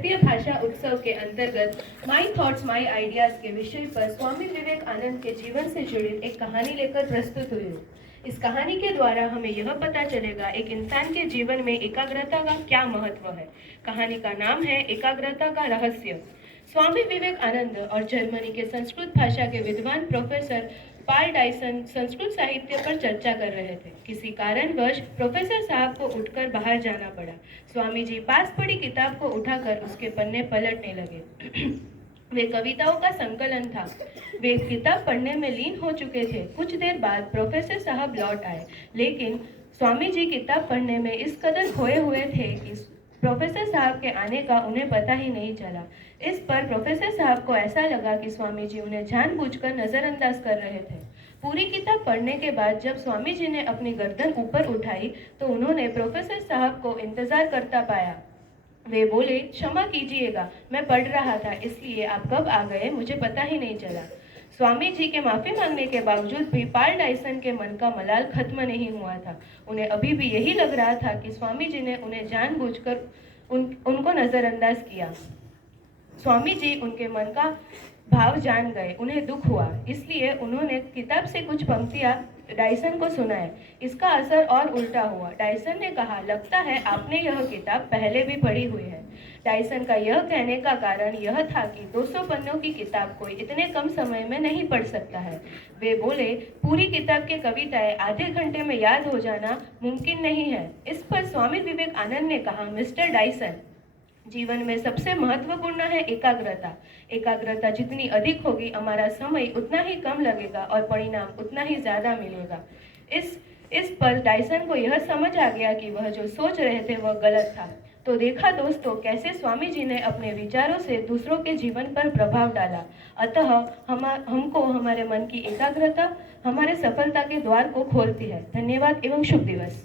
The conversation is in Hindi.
भारतीय भाषा उत्सव के अंतर्गत माई थॉट्स माई आइडियाज के विषय पर स्वामी विवेकानंद के जीवन से जुड़ी एक कहानी लेकर प्रस्तुत हुई हूँ। इस कहानी के द्वारा हमें यह पता चलेगा एक इंसान के जीवन में एकाग्रता का क्या महत्व है। कहानी का नाम है एकाग्रता का रहस्य। स्वामी विवेकानंद और जर्मनी के संस्कृत भाषा के विद्वान प्रोफेसर पाल डायसन संस्कृत साहित्य पर चर्चा कर रहे थे। किसी कारणवश प्रोफेसर साहब को उठकर बाहर जाना पड़ा। स्वामी जी पास पड़ी किताब को उठाकर उसके पन्ने पलटने लगे। वे कविताओं का संकलन था। वे किताब पढ़ने में लीन हो चुके थे। कुछ देर बाद प्रोफेसर साहब लौट आए, लेकिन स्वामी जी किताब पढ़ने में इस कदर खोए हुए थे कि प्रोफेसर साहब के आने का उन्हें पता ही नहीं चला। इस पर प्रोफेसर साहब को ऐसा लगा कि स्वामी जी उन्हें जानबूझकर नजरअंदाज कर रहे थे। पूरी किताब पढ़ने के बाद जब स्वामी जी ने अपनी गर्दन ऊपर उठाई तो उन्होंने प्रोफेसर साहब को इंतजार करता पाया। वे बोले, क्षमा कीजिएगा, मैं पढ़ रहा था, इसलिए आप कब आ गए मुझे पता ही नहीं चला। स्वामी जी के माफी मांगने के बावजूद भी पाल डायसन के मन का मलाल खत्म नहीं हुआ था। उन्हें अभी भी यही लग रहा था कि स्वामी जी ने उन्हें जानबूझकर उनको नजरअंदाज किया। स्वामी जी उनके मन का भाव जान गए। उन्हें दुख हुआ, इसलिए उन्होंने किताब से कुछ पंक्तियां डायसन को सुनाए। इसका असर और उल्टा हुआ। डायसन ने कहा, लगता है आपने यह किताब पहले भी पढ़ी हुई है। डायसन का यह कहने का कारण यह था कि 200 पन्नों की किताब कोई इतने कम समय में नहीं पढ़ सकता है। वे बोले, पूरी किताब की कविताएं आधे घंटे में याद हो जाना मुमकिन नहीं है। इस पर स्वामी विवेकानंद ने कहा, मिस्टर डायसन, जीवन में सबसे महत्वपूर्ण है एकाग्रता। एकाग्रता जितनी अधिक होगी हमारा समय उतना ही कम लगेगा और परिणाम उतना ही ज्यादा मिलेगा। इस पर डायसन को यह समझ आ गया कि वह जो सोच रहे थे वह गलत था। तो देखा दोस्तों, कैसे स्वामी जी ने अपने विचारों से दूसरों के जीवन पर प्रभाव डाला। अतः हमको हमारे मन की एकाग्रता हमारे सफलता के द्वार को खोलती है। धन्यवाद एवं शुभ दिवस।